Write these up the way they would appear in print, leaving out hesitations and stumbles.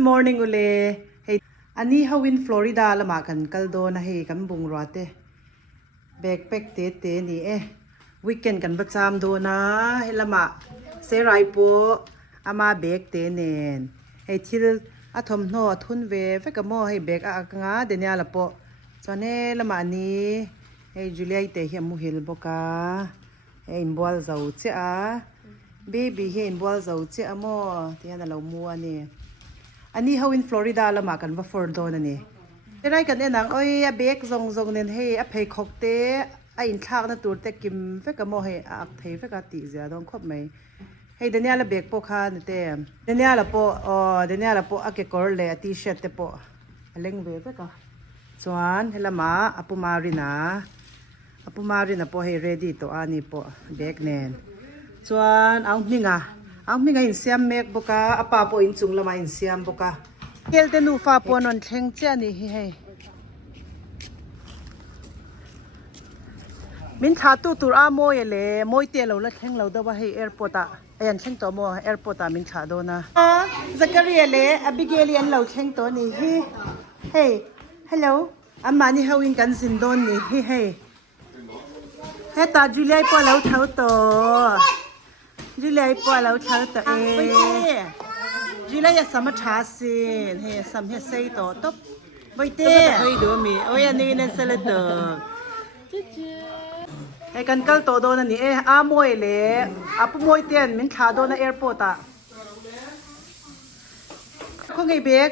Morning ule. Hey, ani hawin Florida lama kan kaldo na hey kan bung roate. Backpack te ni weekend kan bacham do na he lama serai po ama bag te nen. Hey thil athom no thun ve ka mo hey bag a nga denia la po. Chone lama ni hey Julia te hi mu hil boka. Hey inbol zau che a. Baby he inbol zau che amo ti hana lo mu ani. Ani hawin Florida lama kan va for do na ni terai kan enang oi a bag zong nen he a phei khok te a in thak na tur te kim fe ka mo he a thei fe ka ti zia dong khop mai he denia la bag po kha ne te denia la po a ke kor le a t-shirt te po aleng ve fe ka chuan helama apu marina po he ready to ani po bag nen chuan ang minga in siam mek boka apa po in chung lama in siam boka kelte nu fa po non thleng cha ni hi hei min tha tu tur a mo yele moi te lo la thleng lo da ba hei airport a ayan thleng to mo airport a min tha do na Zakaria le Abigail an lo thleng to ni hi hey hello amani hawin kan sin don ni hi hei heta Julia po lo thau to Julia po lo thau to Julia ya sama thasin he sam he sei to top boite hoi do mi oi ani na sala to ai kan kal to do na ni a moi le apu moi ten min tha do na airport a ko ngai bag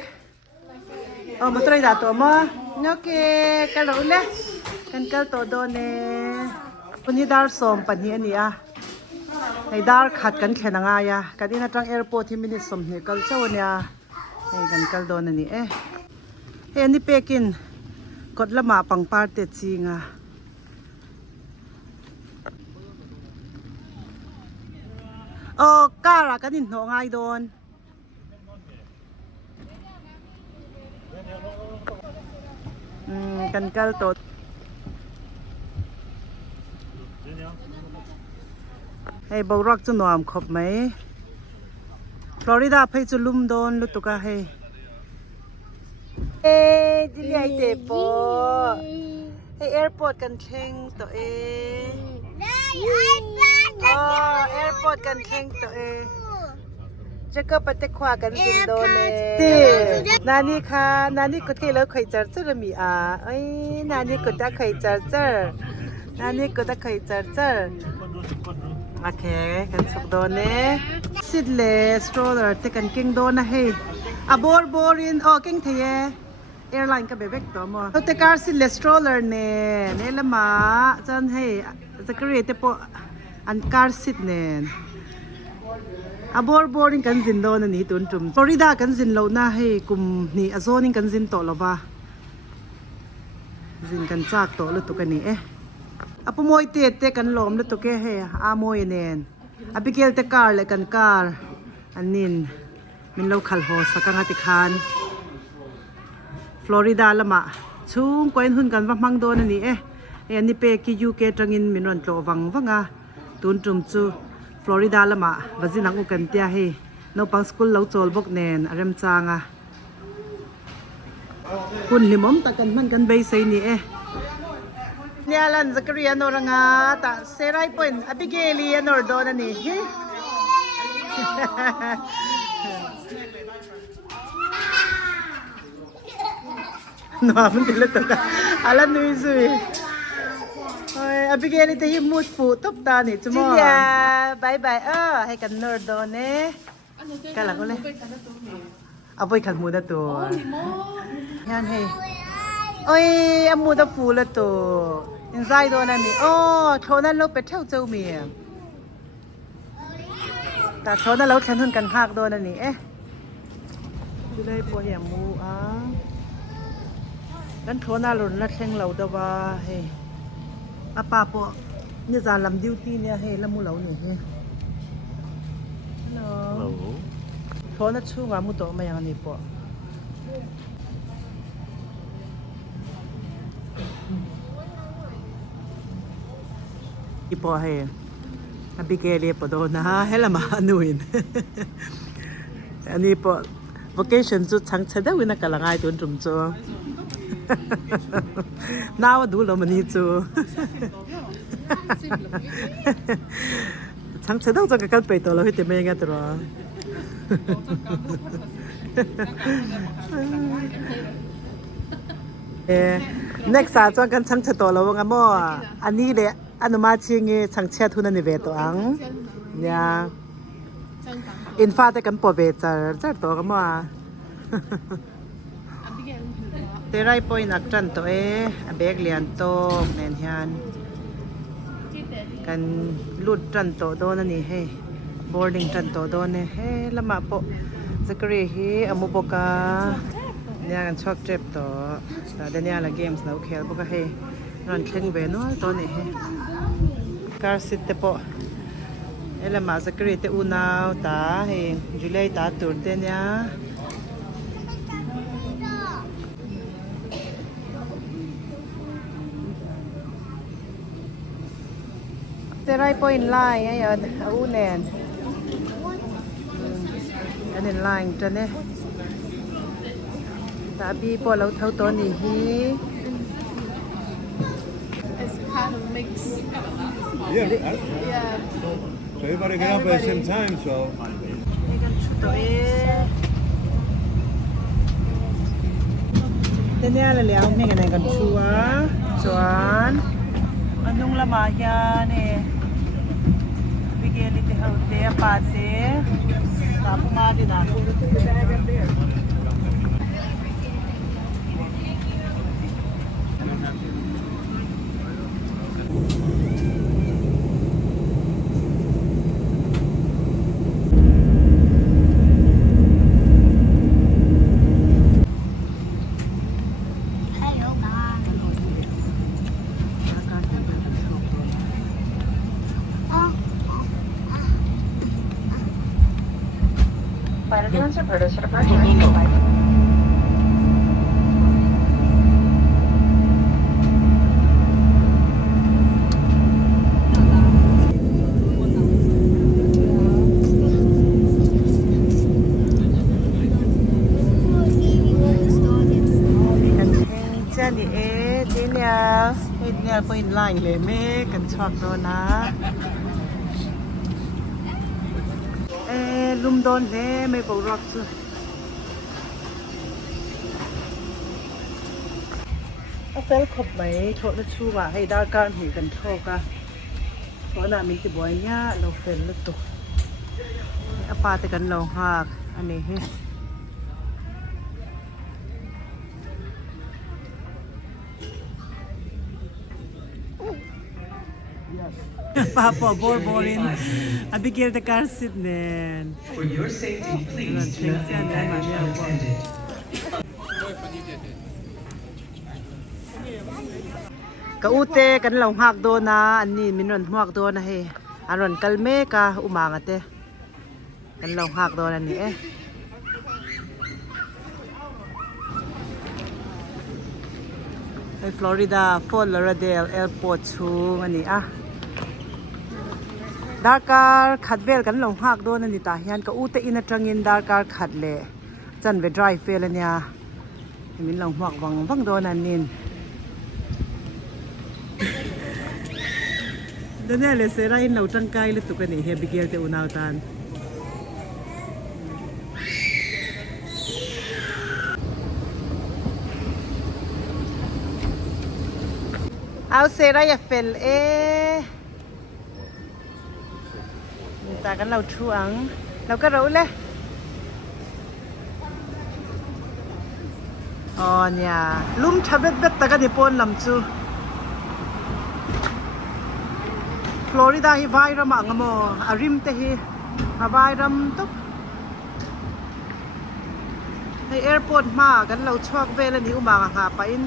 mo trai da to mo noke ka lo le kan kal to do ne puni dar som pani ani aไอ้ดาร์ขัดกันแค่นังายะกันที่นั่งจังแอร์พอร์ตที่มินิสมเนี่ยกัลเจ้าเนี่ยไอ้กันกัลโดนนี่เฮ้ยนี่เปกินกดละหมาปังปาร์เตจิงอ่ะก้าละกันนี่หนองไอโดนกันกัลโตให้บรักจะนอมขบไหมฟลอริดาไปจะลุ่มโดนลุตุกะให้ที่ใหญ่เจ็บปอให้แอร์พอร์ตกันเชงตัวเองแอร์พอร์ตกันเชงตัวเองจะก็ไปเตะขวากันสินโดนเลยนานี่ค่ะนานี่ก็ที่เราเคยเจอเจอมีเอ้ยนานี่ก็ได้เคยเจอนานี่ก็ได้เคยเจอโอเคกันสุกโดนเนี่ยสิเลสโตรเลอร์ที่กันกิ้งโดนนะเฮ้ยบอร์อินกิ้งเทียแอร์ไลน์ก็เบเบกตัวมั้งตัวการสิเลสโตรเลอร์เนี่ยละมาจันเฮ้ยจะกรีดเตปอันการสิเนี่ยบอร์อินกันสินโดนนี่ตุนจุ่มฟลอริดากันสินโลน่าเฮ้ยกลุ่มนี่อาโซนิกันสินโตละวะสินกันจากโตละตุกันนี่apo mo ite kan lom le to ke he a mo inen Abigail te car le kan car anin min lo khal ho sakanga ti khan Florida lama chung koin hun kan wa mang do na ni ani pe ki UK tangin min ron tlo wanga tun tum chu Florida lama wajinang u kan tia he no pang school lo chol bok nen arem changa kun limom ta kan man kan bei sei ni Nialan Zakaria noranga ta serai point Abigail nor do na ni no amun dile to alan nui sui oi Abigail te hi mood pu top ta ni chumo bye bye hay kan nor do ne kala ko le apoy kan muda to yan hey oi amuda fu la to inside do na mi thona lo pe thau chau mi ta thona lo thlan hun kan hak do na ni du lai po he mu kan thona lo na thleng lo da wa he apa po ni za lam duty ne he la mu lo ni he hello thona chu nga mu to ma yang ni po ipo hay Abigail po do na hela ma anuin ani po vacation จุดชังเชดวินักกะละไงตัวจุ่มจูน่าว่าดูแล้วมันนี่จูชังเชดจังกันไปตัวเราให้เต็มยังไงตัวnext จังกันชังเชดตัวเราว่างั้นมั่วอันนี้เลยอันนู้มาชิงเงชังเชดทุนันนิเวศตัวอังเนี่ยอินฟ้าแต่กันปวดเวจจะตัวกันมั่วเตะไรปอยนักจันตัวเบกเลียนโตแมนฮันกันลุดจันโตโดนนี่เฮ้บอร์ดิ้งจันโตโดนเนี่ยเฮ้ละมาปะสกรีฮีอมุปกาเนี่ยกันชอบเจ็บตัวแต่เนี่ยละเกมส์เราเคลปกเฮ้รันเคร่งเวนัวตัวนี่เฮ้การสิทธิ์ปะละมาสกรีเตอุนาวตาเฮ้จุลัยตาตุรเตเนี่ย Terai po in line ngayon, aunen. Yan in line dyan eh. Sabi po, lautaw to ni Hi. It's kind of mixed. Yeah. Yeah. So everybody get up at the same time, so. Ikan chuto eh. Tanya laliang may ganang kan chua. Chuan. Anong lamayan eh. Bigyan ito haute apate. Tapo nga din ako. Flight attendants are British for departure. Ni dia po in line le me kan chok do na lum don le me bo rock chu a fel khop mai tho na chu wa hai dar kan hi kan tho ka ko na min ti boy nya lo fel lu tu a pa te kan lo hak ani he Papa, boring. Abigail the car seat then. For your safety, please do not leave baggage unattended. Kaute kan long hak do na ani minron huak do na he. Aron kalme ka umangate. Kan long hak do na ni eh. Ay Florida, Fort Lauderdale Airport chung ani ah. Darkar khatvel kan long hak do na ni ta hian ka ute in atangin darkar khatle chan ve drive fel ania min long huak wang do na nin Daniel se ra in lo tangkai le tu ka ni he bigel te unaw tan Au se ra ya fel ta kan lau thu ang lau ka rau le nya lum thabet bet ta ka ni pon lam chu Florida hi vai ram angamo arim te hi vai ram tu hai airport ma kan lau chhuak ve la ni uma ha pa in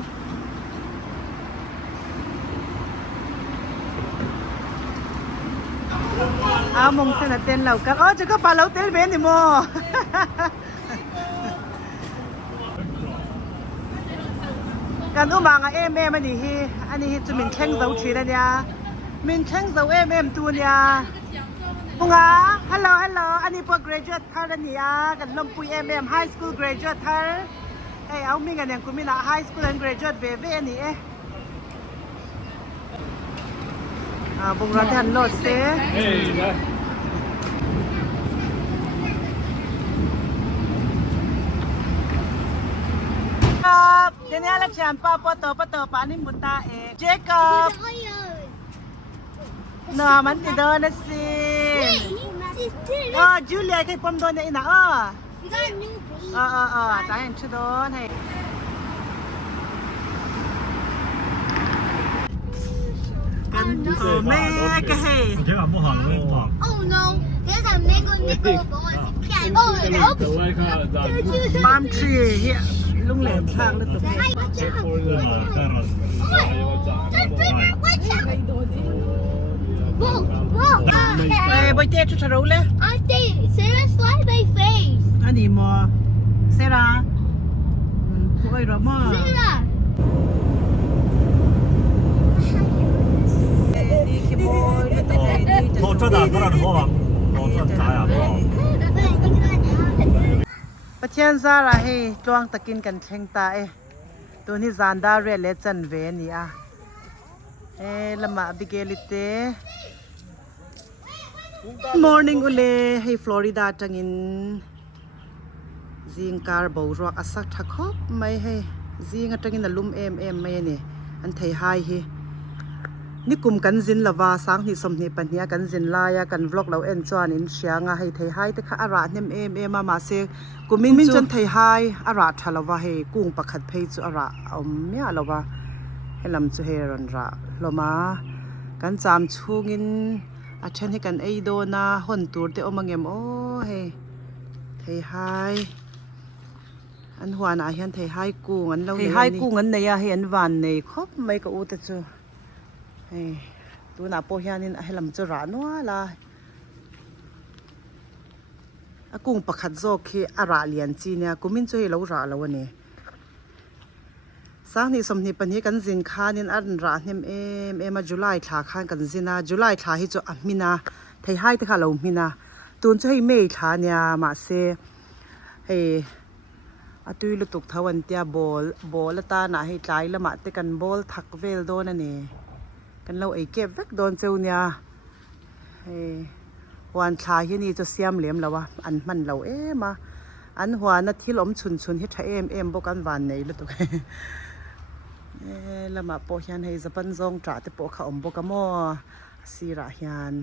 mong sa natin law ka. Tsaka palaw tel ben mo. Kan umanga ani hi chu min theng zo thi na nya. Min theng zo tu nya. ปุงอ่ะฮัลโหลอันนี้พวก graduate ท่านนี่อ่ะกันลงปุย high school graduate ท่านเอ้ยเอามีกันอย่างคุณมีนะ high school and graduate เบนี่เอ๊ะบุงรัฐหันโหลดเซ่ Hey, yeah. ครับเดี๋ยวนี้เราแชมป์ป้าปอตอปานี่มุตตาเองเจคอบเนาะมันติดโดนนะสิจูเลียใครปมโดนเนี่ยนะตายเห็นชุดโดนให้กันแม่ก็ให้ 我听完不好了，哇！ Oh no! There's a mango boy. Oh no! The white car is done. ปาล์มทรีเฮียลุงแหลมข้างแล้วตัวแม่ เอ้ยบอยเจ๊ชุดชารุเลย I think Sarah slide my face. อันนี้มอเซราผู้ไอ้รอมอ Sarah. นี่คิโม我这哪不让说吧？我这啥呀？ ปะเทียนซาระให้จวงตะกินกันเชงตาเอตัวนี้ซานดาเรเลจันเวนี่อ่ะละมาบิเกลิเต morning อุเลให้ฟลอริดาจังอินziงการบ่รอกอสักทักคบไม่ให้ziงจังอินลุมไม่นี่อันไทยไฮเฮนี่กลุ่มกันจินละว่าสังนี่สมนี่ปัญญากันจินลายกันวล็อกเราเอ็นจวนอินเชียงให้ไทยไฮแต่ข้าอาราเนมมาเซกุมินจนไทยไฮอาราทะละว่าให้กุ้งปักขัดเพยจุอาราเอาเมียละว่าให้ลำจุเฮรันระละมากันจามชูงินอาเช่นให้กันไอโดนาหุ่นตูดเตอมังเงมโอ้เฮไทยไฮอันหัวน่ะเห็นไทยไฮกุ้งอันเราไทยไฮกุ้งอันไหนอะเห็นวันในครบไม่ก็อุตจุตัวหน้าโปยานินให้ลำจะร้านว่าล่ะกุ้งปักขัดโจกอาราเลียนจีเนี่ยกูมินจะให้เราร้านแล้ววันนี้สักนี่สมนิปัญญากันจินคานินอันร้านเนี่ยมาจุลายขาข้างกันจินะจุลายขาให้จะมินาไทยให้ที่ข้าเรามินาตัวจะให้เมย์ขาเนี่ยมาเซให้ตุยลุตุกทวันเตียบอลตาหน้าให้ใจละมาแต่กันบอลทักเวลโดนนั่นเองกันเราไอ้เก็บแวกโดนเจ้าเนี่ยวันชายที่นี่จะเสียมเหลี่ยมแล้ววะอันมันเรามาอันหัวนัดที่ล้มชุนที่ใช้บอกกันวันไหนลุตุกละมาโปะยันให้จะเป็นซองจ่าแต่โปะเขาบอกกันมอสีระยัน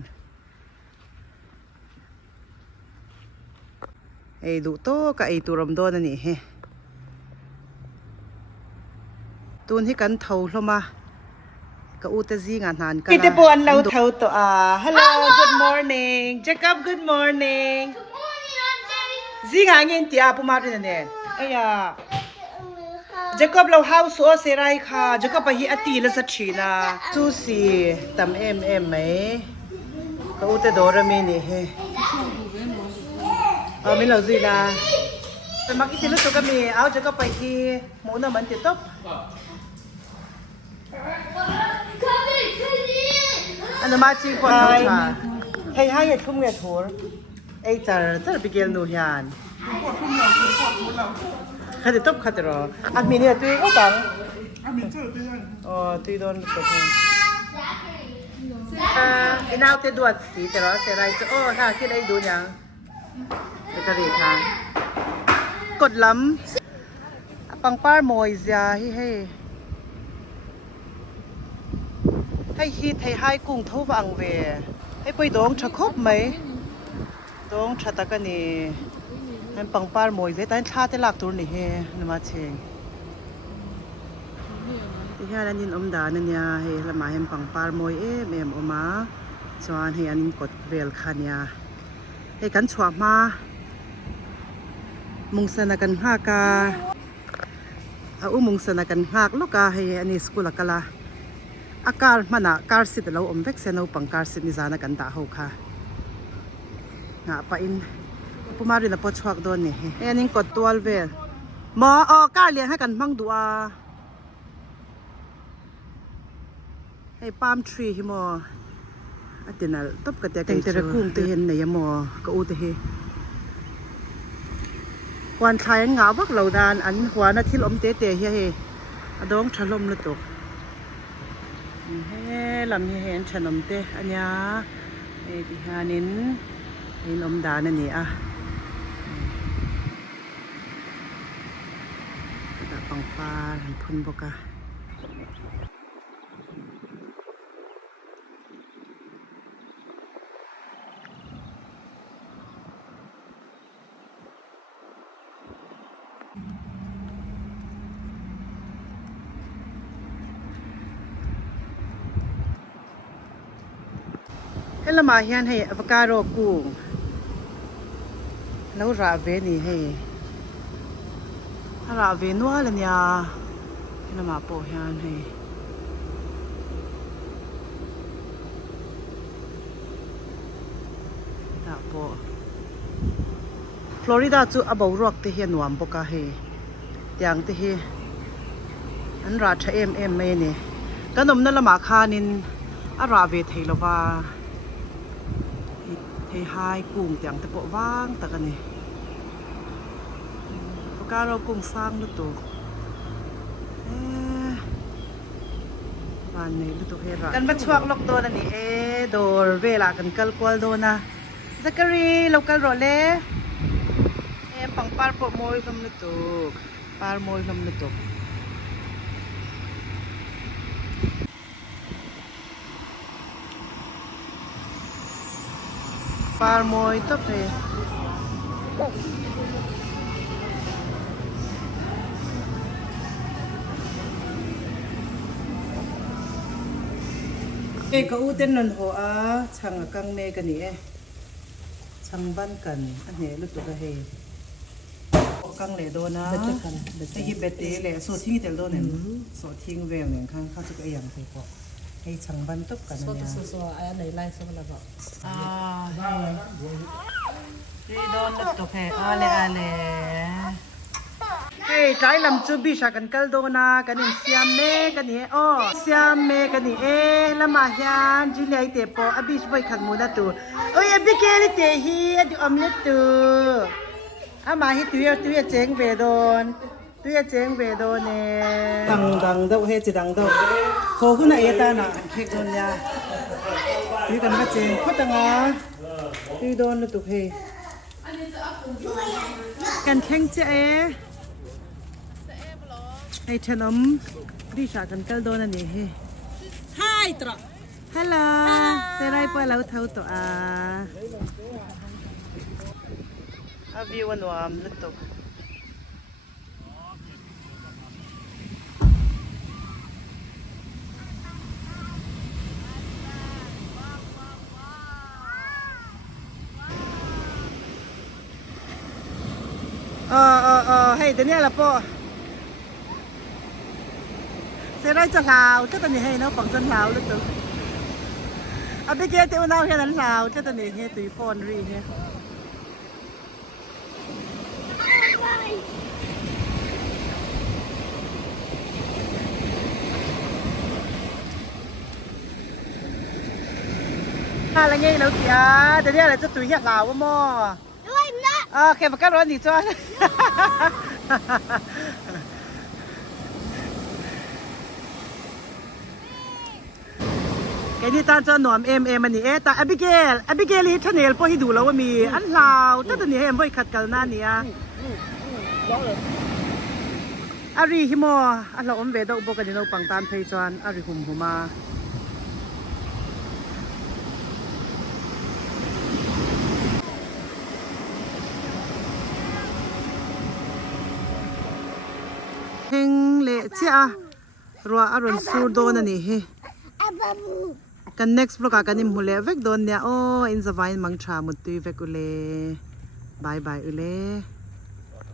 ดูโตกับไอ้ตัวรำโดนนี่ตูนที่กันเท่าลงมาก็อุตจีงานกันกิตติปวนเราเท่าตัว hello good morning Jacob good morning จีงานเงินที่อาปุมารินเนี่ยเอ้ยJacob เรา house โอเซไรค่ะ Jacob ไปที่อตีแล้วสักทีนะซูซี่ตำไหมก็อุตโดรมีนี่ไม่เราจีนะเป็นมักอีสิลุตุก็มีเอาJacobไปที่หมูน่ะมันติดต๊บอันนั้นมาจีคนเขาชาให้เหตุทุ่มเงินทัวร์จะไปเกี่ยวนูยานข้าจะตบข้าจะรออันมีเนี่ยตุยก็ตังตุยโดนตบเองไอ้นาวเตดวดสีแต่ละเสียไรจะถ้าที่ได้ดูยังเด็กกระดิ่งทางกดล้ำปังป้าโมยจ้าให้ฮิตให้กุ้งทุ่บังเวให้ไปดองชะคบไหมดองชะตะกันนี่ให้ปังป้าโมยเวแต่ชาติหลักตัวนี่นมาเชงที่แค่นั้นยินดานั่นเนี่ยให้ละมาให้ปังป้าโมยอมาชวนให้อันนี้กดเวลคันเนี่ยให้กันชวมามุงสนากันห้ากามุงสนากันหากลูกกาให้อันนี้สกุลกะละอาการมันการสิทธิ์เราเวกเซนเอาปังการสิทธิ์นิจานักันตาหูค่ะปะอินปุมารินปอชวักโดนนี่อันนี้กดตัวเวลหมอการเลี้ยงให้กันมั่งดูให้ปาล์มทรีฮิโม atinal top ka te tere kung te hen nei mo ka u te he kwan thai nga bak lo dan an hwana thil om te te hi he adong thalom lu tok he lam hi hen thanom te anya e ti hanin in om dan ani a da pang pa han phun boka la ma hian hei avocado kung lo ra ve ni hei ra ve nuwa la nya la ma po hian hei ta po Florida chu abau rok te hian nuam boka hei tiang te hi an ra tha em mai ni kanom na lama khanin a ra ve thei lova hay hai cùng tiếng tập bộ vang ta cái này cá rô cùng sang lúc tụวันนี้ลูกตัวเฮร่ากันบัดช่วงล็อกตัวนั่นนี่โดนเวลากันกัลกวลโดนนะซักการีเรากัลโรเล่ปังปาร์ปมวยคำลูกตัวปาร์มวยคำลูกตัวปาร์มวยตัวเพก็อุเทนนันหัวช่างกังเมกันนี่ช่างบ้านกันอันนี้ลูกตัวเฮกังเลโดนะไอ้ฮิเบตเตเลโซทิ้งเตลโดเนี่ยโซทิ้งเวลเนี่ยข้างเขาจะก็อย่างที่บอกให้ช่างบ้านตบกันเนี่ยโซไอ้ไหนไล่สักแล้วบอกรีโดนลูกตัวเฮอะไรเฮ้ยใจลำจูบิชากันกัลโดนากันนี่เซียมเมกันนี่เซียมเมกันนี่ละมาฮยันจิเลียเตปออบิชไปขัดมูนาตูโอ้ยอบิเกลิเตฮีดูอมเล็ตตูอามาฮิตุยเจงเบโดนตุยเจงเบโดนเนี่ยดังเดาเฮจิดังเดาโคหุ่นเอตานะเค้กโดนยาตุยกันมาเจงโคตังอ่ะตุยโดนลูกตุเฮกันแข่งเจ๊ให้ฉันอมดิฉันกันกัลโดนนี่เฮ้ Hi ตระ Hello เซไรปะเราเท่าตัวอาวิวันวามลุตุให้เดี๋ยวนี้ละปอเสร็จแล้วจะลาวเจ้าตัวนี้ให้เนาะฝั่งจนลาวแล้วตัวเอาไปเกี่ยวเต้าเน่าแค่นั้นลาวเจ้าตัวนี้ให้ตุยฟอนรีเนี่ยอะไรเงี้ยแล้วเสียเดี๋ยวนี้อะไรจะตุยเหี้ยลาวว่าม่อโอเคมันก็ร้อนดีจ้ะแกนี่ตาจะหนอมมันนี่แต่อบิเกลท่านเอลพอให้ดูแล้วว่ามีอันลาวถ้าตอนนี้เห็นว่าขัดกันหน้านี้อารีฮิโมอันเราอมเวดอุปกรณ์ที่เราปังตานเพย์จวนอารีหุมหัวมาเฮงเละเจ้ารัวอรุณสูดโดนนี่เฮกัน next vlog กันนิมหุเลเวกโดนเนี่ยโอ้อินสวายมังชามุตุยเวกุเลบายบายอุเล